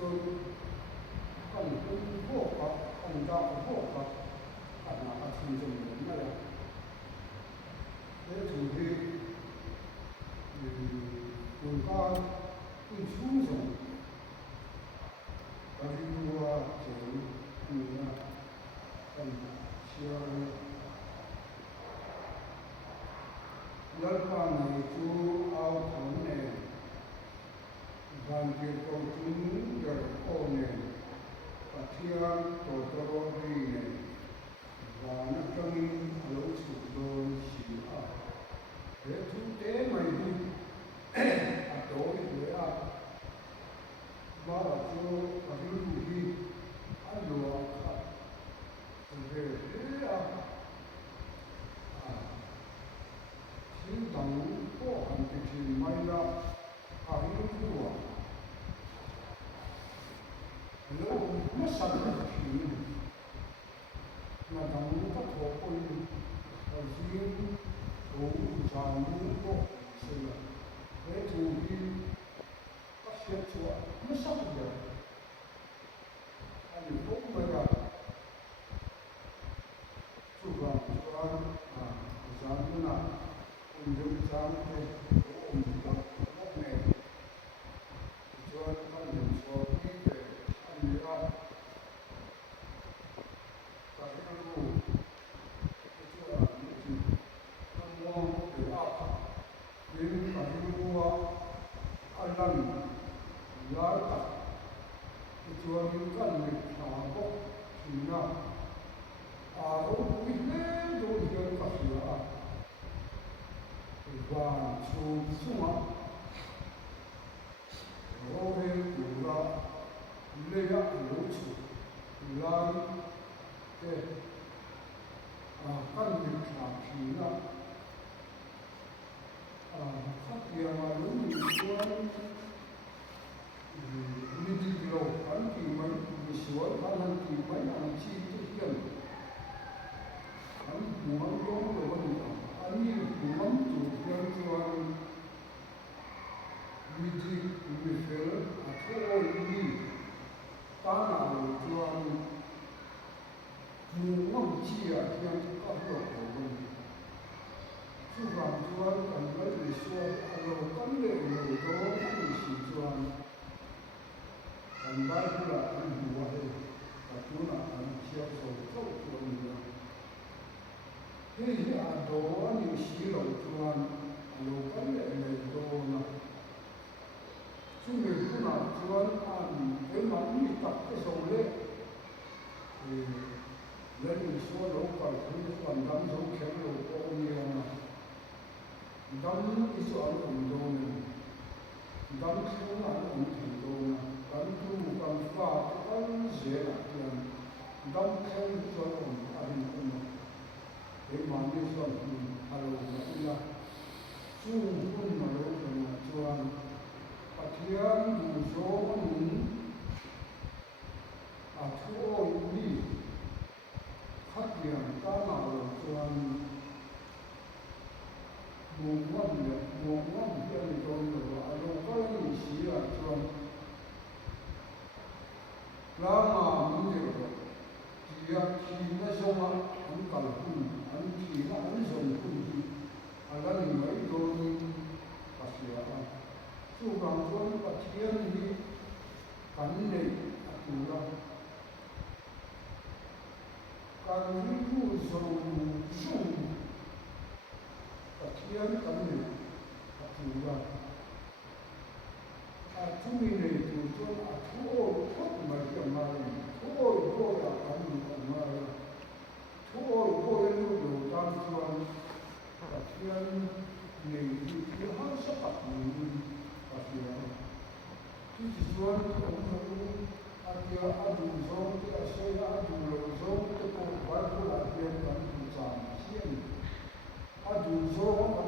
cho con cũng vô con đạo vô cả là các thành dùng đến này thế thì chúng ta cũng chú trọng cái mua chuyện như là con chia lớp quan này chú ao thẳng này van kia câu chúng giờ ô này và thiên tổ tổ đi này và nó trong lỗ sụp đôi xì thế chú tế mày đi tối với mà là chú và chú đi ăn đồ về thế xin tặng có hành trình may ra những thứ nếu nó sẵn thì mà tặng các hộ quân ở riêng đủ sản những bộ sự để chủ đi các siết chúa nó sắp được anh cũng mới gặp chủ vào cho dám như nào cùng dùng dám thì ổn định góc này cho anh dùng số đi về anh nhớ các cái đồ cho những gì nó mua để áp đến cả những mua ăn lần lá tập cho những cái mình thả bốc thì nào rồi cái này rồi cái cái gì và chú xuống rồi cũng là lấy ra lỗ chủ là cái căn biệt là chỉ là phát hiện mà lúc mình xuống mình đi lâu ăn thì mấy mình xuống ăn thì mấy ăn chi tiết hiện ăn muốn giống rồi ăn như muốn chủ yếu cho mình phải thôi đi ta nào cho muốn chi thì các loại của mình chú làm cho cần phải đi xuống rồi vấn đề người đó cũng chỉ cho cần phải là ăn mua hay và chú là ăn chia sẻ tốt cho mình thế thì đồ ăn xí lẩu cho ăn đồ vấn đề người đó là chú mình cũng làm cho ăn cái món như tập cái sầu lê thì lên số lẩu còn còn đắm dấu khéo lẩu có nhiều mà đắm cái số ăn cùng đồ này đắm số ăn cùng thành đồ mà đắm thu đắm pha đắm dễ là tiền đắm khéo số ăn cùng cái món như số ăn alo là chú cũng mà lẩu thì cho ăn thiên đủ số mình thôi đi phát hiện ta nào cho buồn ngon hiện rồi rồi có những gì cho là mà mình được chỉ khi nó xong anh cần anh chỉ là anh dùng đi là những mấy đôi bác sĩ chú bằng con bác thiên đi cắn này chủ là càng những dùng bác thiên cắn này chủ là chúng mình này chủ cho thôi mà cái mà thôi là cắn mà thôi lúc đầu tam cho bác thiên này thì hắn sắp bắt mình bác thiên thì cho ông dia adu zong dia saya adu zong itu baru latihan dan bicara siang adu zong